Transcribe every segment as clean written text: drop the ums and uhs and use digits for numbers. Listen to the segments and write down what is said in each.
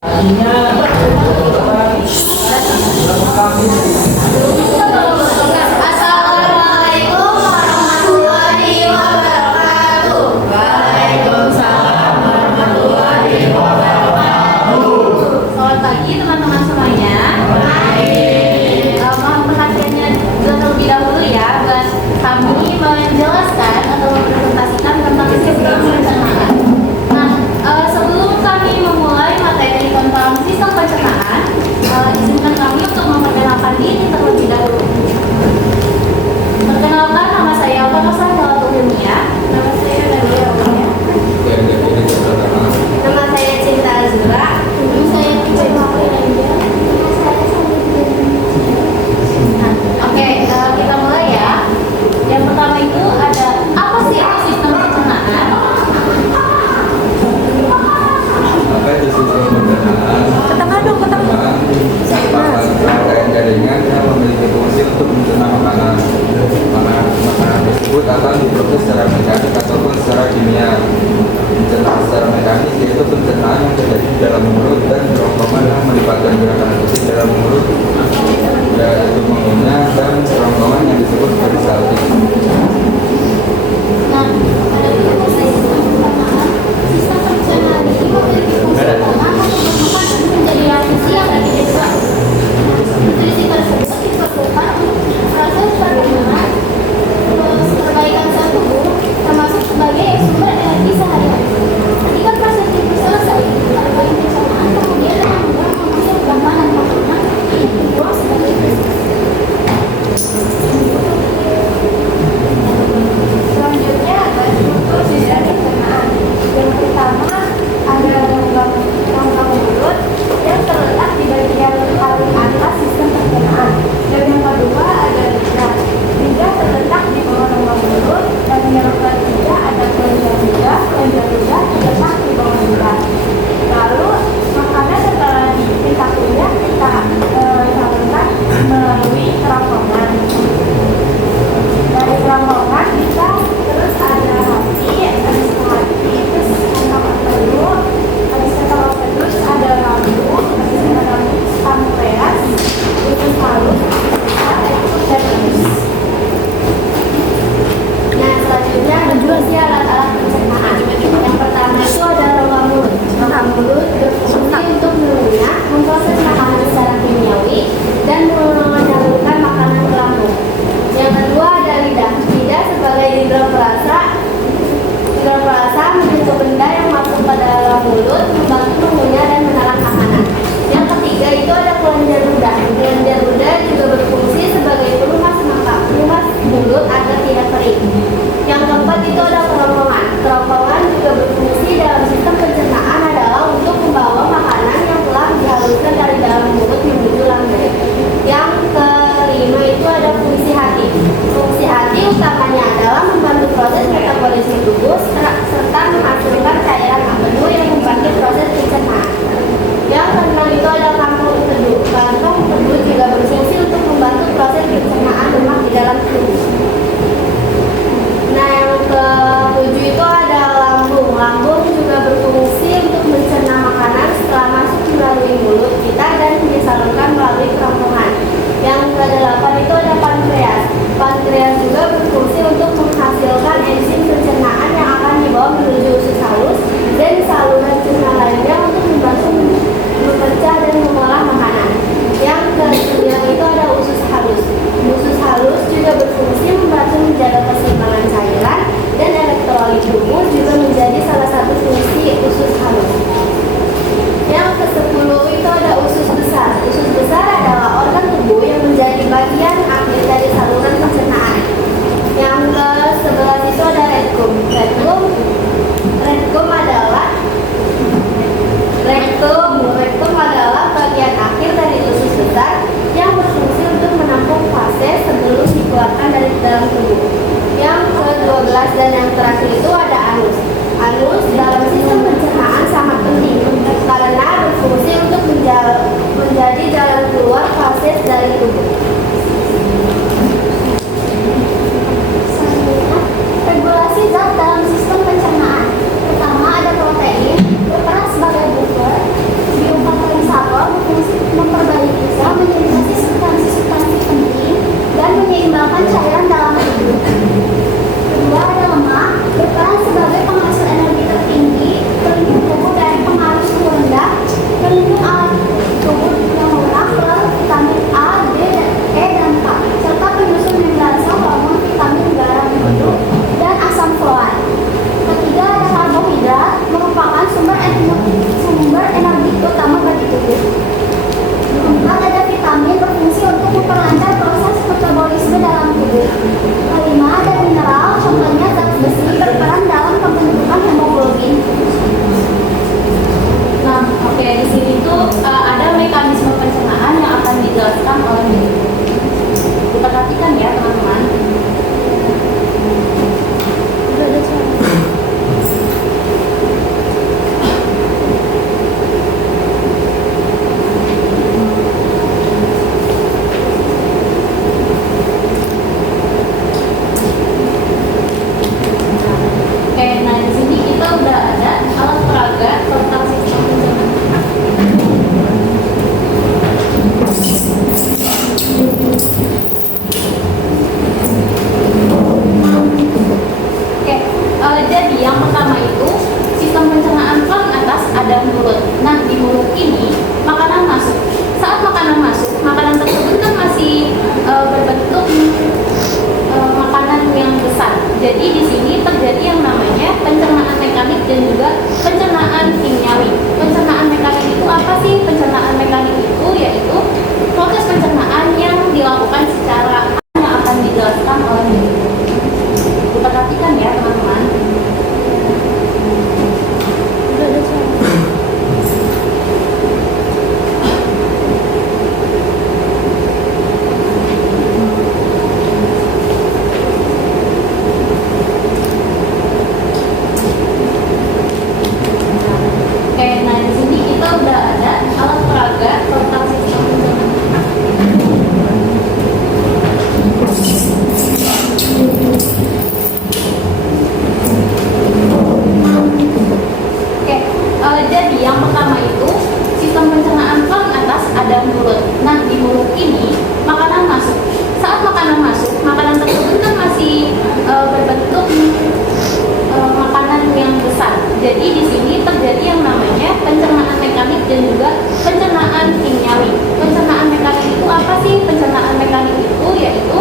Assalamualaikum warahmatullahi wabarakatuh. Waalaikumsalam warahmatullahi wabarakatuh. Selamat pagi teman-teman semuanya. Mohon perhatiannya terlebih dahulu ya, buat kami menjelaskan atau mempresentasikan tentang sistem pencernaan. Sebelum kami memulai materi tentang sistem pencernaan, izinkan kami untuk memperkenalkan diri terlebih dahulu. Perkenalkan, nama saya Alfa Hilmia. Nama saya Nadia Aulia. Nama saya Cinta Azura. Nama saya Tica Maulida. Oke, kita mulai ya. Yang pertama itu ada apa sih itu sistem pencernaan? Apa itu sistem pencernaan? Rangkaian jaringan yang memiliki fungsi untuk mencerna makanan. Makanan tersebut akan diproses secara mekanik ataupun secara kimia. Pencernaan secara mekanik yaitu pencernaan yang terjadi di dalam mulut dan kerongkongan yang melibatkan gerakan aktif dalam mulut, yaitu mengunyah, dan kerongkongan yang disebut peristaltik. Sistem pencernaan ini memiliki fungsi utama untuk menjadi reaksi yang tidak nutrisi tersebut diperlukan untuk proses pencernaan, perbaikan sel tubuh, termasuk sebagai sumber energi sehari-hari. Ketika proses itu selesai, organ pencernaan kemudian dengan mudah menghasilkan bahan makanan yang dibuang sebagai selanjutnya ada struktur sistem pencernaan. Yang pertama ada rongga mulut yang terletak di bagian paling atas sistem pencernaan. Dan yang kedua ada lidah. Lidah terletak di bawah rongga mulut, dan yang ketiga ada kelenjar lidah. Kelenjar lidah terletak di bawah lidah. Lalu makanan setelah kita kunyah kita salurkan melalui kerongkongan. Dari kerongkongan kita terus ada hati, habis itu kantong terus ada lambung, habis ada lambung, pankreas, usus halus, dan usus. Nah, selanjutnya ada fungsi alat-alat pencernaan. Yang pertama itu ada rongga mulut. Rongga mulut berfungsi untuk mengunyah, memproses makanan secara kimiawi, dan menyalurkan makanan ke lambung. Yang kedua ada lidah. Lidah sebagai indera perasa membentuk benda yang masuk pada dalam mulut, membantu mengunyah dan menelan makanan. Yang ketiga itu ada kelenjar ludah. Kelenjar ludah juga berfungsi sebagai pelumas mulut agar tidak kering. Yang keempat itu ada kerongkongan. Kerongkongan juga berfungsi dalam sistem pencernaan adalah untuk membawa makanan yang telah dihaluskan dari dalam mulut menuju lambung. Yang kelima itu ada fungsi hati. Fungsi hati utamanya adalah membantu proses metabolisme tubuh serta menghasilkan cairan amino yang membantu proses pencernaan. Yang keenam itu ada kantong empedu. Kantong empedu juga berfungsi untuk membantu proses pencernaan lemak di dalam tubuh. Nah, yang ketujuh itu ada lambung. Lambung juga berfungsi untuk mencerna makanan setelah masuk melalui mulut kita dan disalurkan melalui kerongkongan. Yang kedelapan itu ada pankreas. Pankreas juga berfungsi untuk menghasilkan enzim pencernaan yang akan dibawa menuju usus halus dan saluran cerna lainnya untuk membantu memecah dan mengolah makanan. Yang kesembilan itu ada usus halus. Usus halus juga berfungsi membantu menjaga keseimbangan cairan, dan elektrolit tubuh juga menjadi salah satu fungsi usus halus. Yang ke-10 itu ada usus besar. Usus besar adalah organ tubuh yang menjadi bagian akhir dari saluran pencernaan. Yang ke-11 itu ada rektum. Rektum adalah bagian akhir dari usus besar yang berfungsi untuk menampung fase sebelum dikeluarkan dari dalam tubuh. Yang ke-12 dan yang terakhir itu ada anus. Anus dalam sistem pencernaan sangat penting karena berfungsi untuk menjadi jalan keluar fase dari tubuh. Kelima, ada mineral, contohnya zat besi berperan dalam pembentukan hemoglobin. Nah, oke, di sini tuh ada mekanisme pencernaan yang akan dijelaskan oleh Mary. Diperhatikan ya teman-teman. Udah ada suara. Oke, nah di sini kita udah ada alat peraga tentang sistem pencernaan. Oke, jadi yang pertama itu sistem pencernaan paling atas ada mulut. Nah, di mulut ini makanan masuk. Saat makanan masuk, makanan tersebut kan masih berbentuk makanan yang besar. Jadi di sini terjadi yang namanya pencernaan mekanik dan juga pencernaan kimiawi. Pencernaan mekanik itu apa sih? Pencernaan mekanik itu yaitu proses pencernaan yang dilakukan secara yang akan dijelaskan oleh Mary. Diperhatikan ya teman-teman. Udah ada suara. Oke, nah di sini kita udah ada alat peraga tentang sistem pencernaan. Oke, jadi yang pertama itu sistem pencernaan paling atas ada mulut. Nah, di mulut ini makanan masuk. Saat makanan masuk, makanan tersebut kan masih berbentuk makanan yang besar. Jadi di sini terjadi yang namanya pencernaan mekanik dan juga pencernaan kimiawi. Pencernaan mekanik itu apa sih? Pencernaan mekanik itu yaitu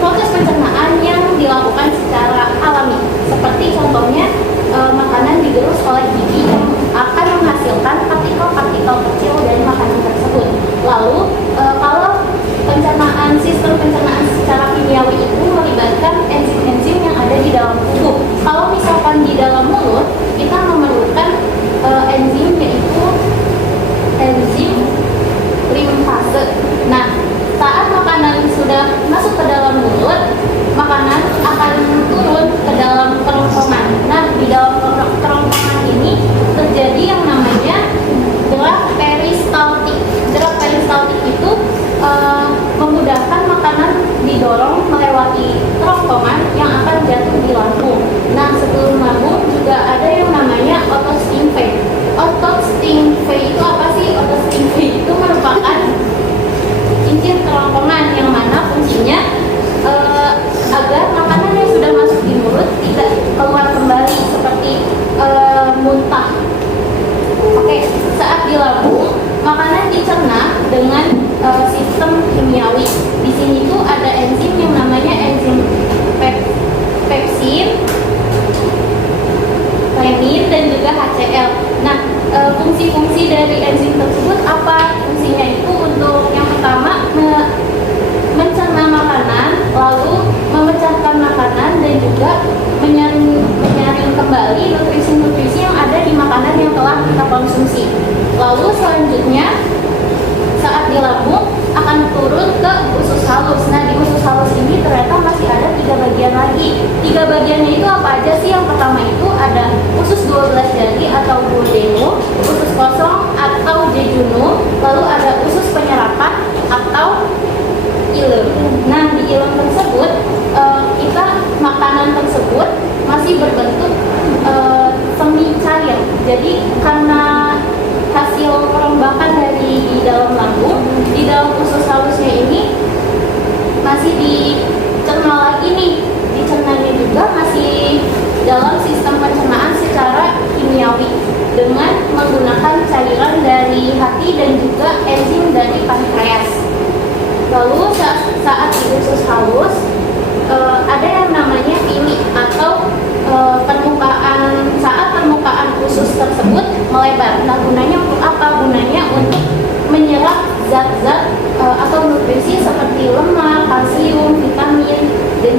proses pencernaan yang dilakukan secara alami. Seperti contohnya makanan digerus oleh gigi yang akan menghasilkan partikel-partikel kecil dari makanan tersebut. Lalu kalau sistem pencernaan secara kimiawi itu melibatkan enzim-enzim yang ada di dalam tubuh. Kalau misalkan di dalam mulut, kita memerlukan enzim yaitu enzim limfase. Nah, saat makanan sudah masuk ke dalam mulut, makanan akan turun ke dalam kerongkongan. Nah, di dalam kerongkongan ini terjadi yang namanya gerak peristaltik. Gerak peristaltik itu memudahkan makanan didorong melewati kerongkongan yang akan jatuh di lambung. Nah, sebelum lambung juga ada yang namanya otot stingfei. Otot stingfei itu apa sih? Otot stingfei itu merupakan cincin kerongkongan yang mana fungsinya agar makanan yang sudah masuk di mulut tidak keluar kembali seperti muntah. Oke, saat di lambung makanan dicerna dengan sistem kimiawi. Di sini tuh ada enzim yang namanya enzim pepsin, renin dan juga HCl. Nah, fungsi-fungsi dari enzim tersebut apa? Fungsinya itu untuk yang pertama mencerna makanan, lalu memecahkan makanan dan juga menyaring kembali nutrisi-nutrisi yang ada di makanan yang telah kita konsumsi. Lalu selanjutnya saat di lambung akan turun ke usus halus. Nah, di usus halus ini ternyata masih ada 3 bagian lagi. 3 bagiannya itu apa aja sih? Yang pertama itu ada usus 12 jari atau duodenum, usus kosong atau jejunum, lalu ada usus penyerapan atau ileum. Nah, di ileum tersebut makanan tersebut masih berbentuk semi cair. Jadi karena hasil perombakan dari di dalam lambung, di dalam usus halusnya ini masih dicerna lagi nih. Dicernanya juga masih dalam sistem pencernaan secara kimiawi dengan menggunakan cairan dari hati dan juga enzim dari pankreas. Lalu saat di usus halus ada yang namanya pili atau saat permukaan usus tersebut melebar. Nah, gunanya untuk apa? Gunanya untuk menyerap zat-zat atau nutrisi seperti lemak, kalsium, vitamin, dan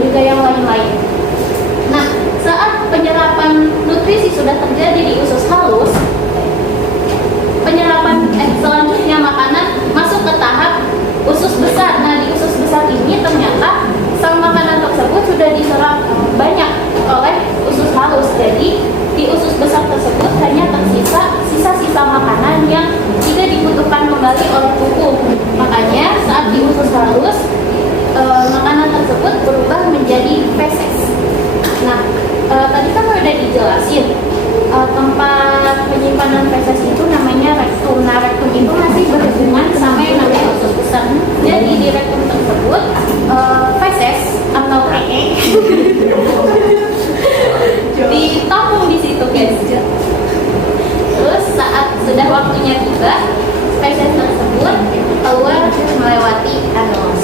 spesies tersebut keluar melewati anus.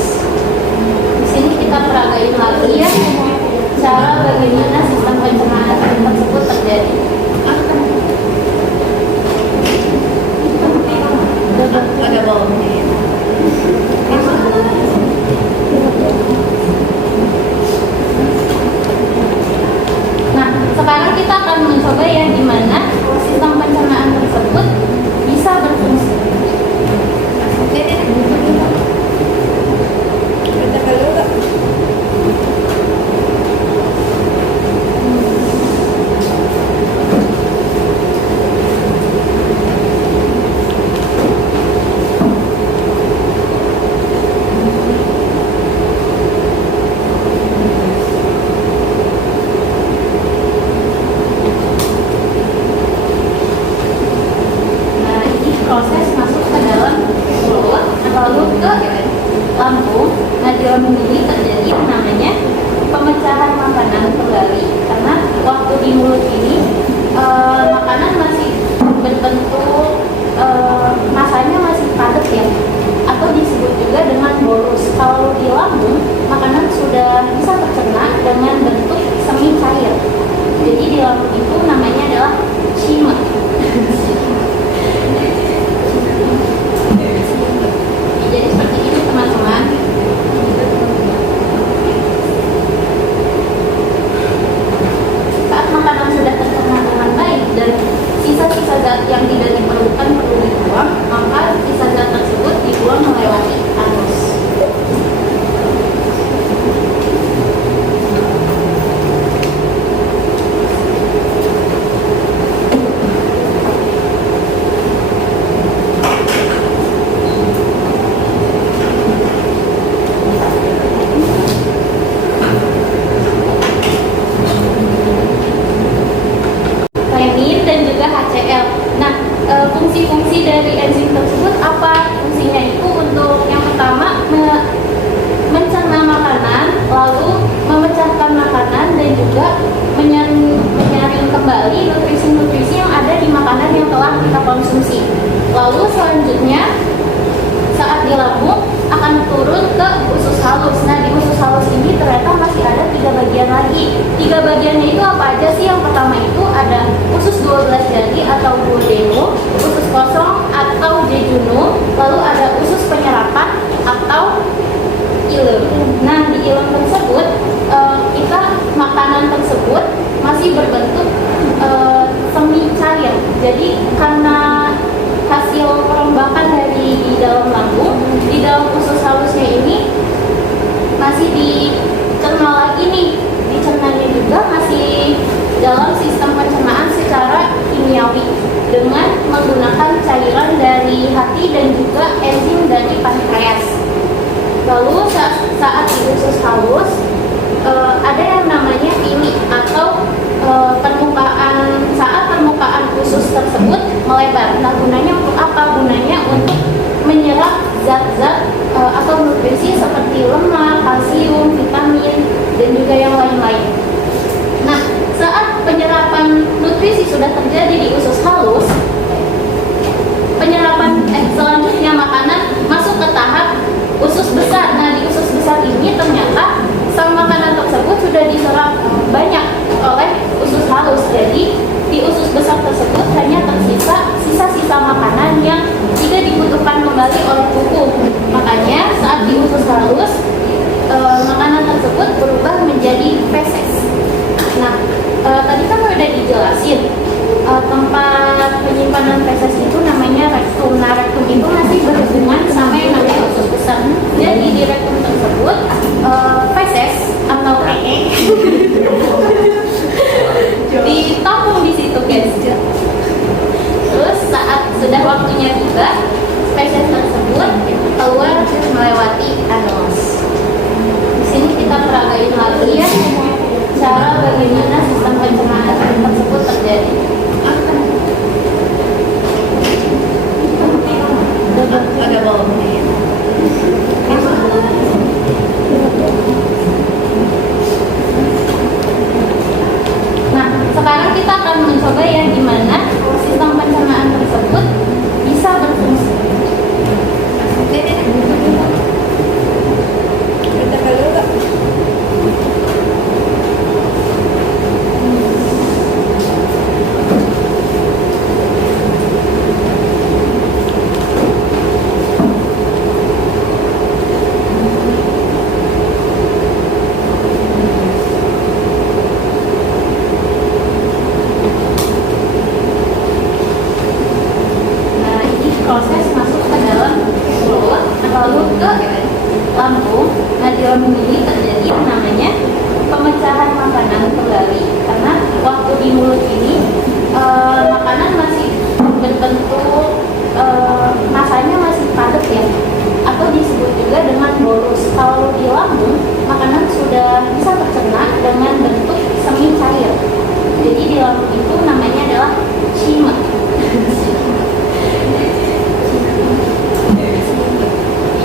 Di sini kita peragain lagi ya cara bagaimana sistem pencernaan tersebut terjadi. Ada baunya. Nah, sekarang kita akan mencoba ya gimana sistem pencernaan tersebut bisa berfungsi. Nah, ini proses masuk ke dalam mulut lalu ke lambung. Nah, di lambung ini terjadi yang namanya pemecahan makanan kembali karena waktu di mulut ini makanan masih berbentuk masanya masih padat ya, atau disebut juga dengan bolus. Kalau di lambung makanan sudah bisa tercerna dengan bentuk semi cair. Jadi di lambung itu namanya adalah chyme. Jadi seperti ini teman-teman. Saat makanan sudah tercerna dengan baik dan sisa-sisa zat yang tidak diperlukan perlu dibuang, maka sisa zat tersebut dibuang melewati anus. Renin dan juga HCl. Nah, fungsi-fungsi dari enzim tersebut apa? Fungsinya itu untuk yang pertama mencerna makanan, lalu memecahkan makanan dan juga menyaring kembali nutrisi-nutrisi yang ada di makanan yang telah kita konsumsi. Lalu selanjutnya saat di lambung akan turun ke usus halus. Nah, di usus halus ini ternyata masih ada 3 bagian lagi. 3 bagiannya itu apa aja sih? Yang pertama itu ada usus 12 jari atau duodenum, usus kosong atau jejunum, lalu ada usus penyerapan atau ileum. Nah, di ileum tersebut kita makanan tersebut masih berbentuk semi cair. Jadi karena hasil perombakan dari di dalam lambung, di dalam usus halusnya ini masih dicerna lagi nih. Dicernanya juga masih dalam sistem pencernaan secara kimiawi dengan menggunakan cairan dari hati dan juga enzim dari pankreas. Lalu saat di usus halus ada yang namanya pili atau saat permukaan usus tersebut melebar. Nah, gunanya untuk apa? Gunanya untuk menyerap zat-zat atau nutrisi seperti lemak, kalsium, vitamin, dan juga yang lain-lain. Nah, saat penyerapan nutrisi sudah terjadi di usus halus, selanjutnya makanan masuk ke tahap usus besar. Nah, di usus besar ini ternyata sang makanan tersebut sudah diserap banyak oleh usus halus. Jadi di usus besar tersebut hanya tersisa sisa-sisa makanan yang tidak dibutuhkan kembali oleh tubuh. Makanya saat di usus halus makanan tersebut berubah menjadi feses. Nah, tadi kan udah dijelasin tempat penyimpanan feses itu namanya rektum. Nah, rektum itu masih berhubungan sama yang namanya usus besar. Jadi di rektum tersebut feses atau ditampung di situ, guys. Terus saat sudah waktunya tiba, spesies tersebut keluar melewati anus. Di sini kita peragain lagi ya cara bagaimana sistem pencernaan tersebut terjadi. Ada baunya. Nah, sekarang kita akan mencoba ya gimana sistem pencernaan tersebut bisa berfungsi. lalu ke lambung. Nah di lambung ini terjadi yang namanya pemecahan makanan kembali, karena waktu di mulut ini makanan masih berbentuk masanya masih padat ya, atau disebut juga dengan bolus. Kalau di lambung makanan sudah bisa tercerna dengan bentuk semi cair, jadi di lambung itu namanya adalah cima.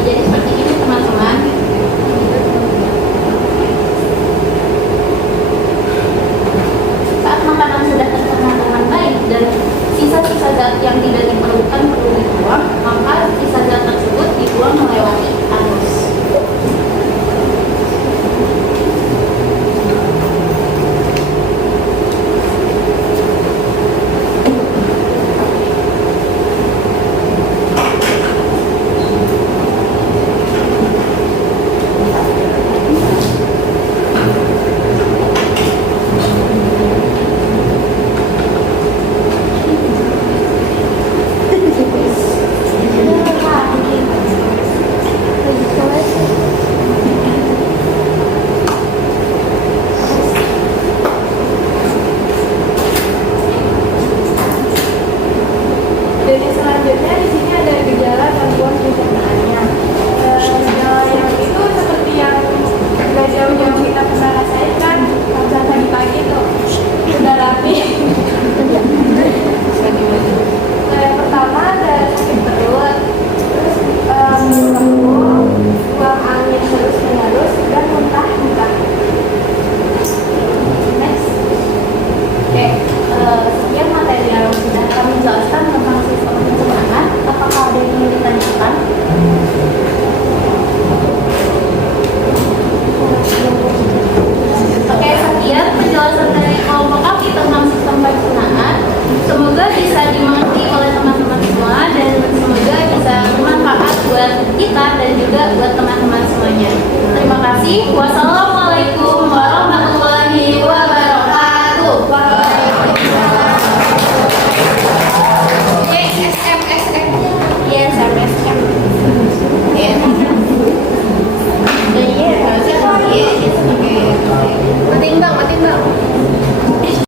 Jadi seperti ini teman-teman. Saat makanan sudah tercerna dengan baik dan sisa-sisa zat yang tidak diperlukan perlu dibuang, maka sisa zat tersebut dibuang melewati anus. Jadi selanjutnya di sini ada gejala gangguan pencernaannya. Gejala yang itu seperti yang nggak jauh-jauh kita pernah rasain kan, pas pagi-pagi tuh udah rapi. Nah, yang pertama ada sakit perut, terus buang angin terus menerus dan muntah-muntah. Next. Oke, sekian materi yang sudah kami jelaskan tentang sistem pencernaan. Apakah ada yang ingin ditanyakan? Oke, sekian penjelasan dari kelompok kami tentang sistem pencernaan. Semoga bisa dimengerti oleh teman-teman semua dan semoga bisa bermanfaat buat kita dan juga buat teman-teman semuanya. Terima kasih. Wassalamualaikum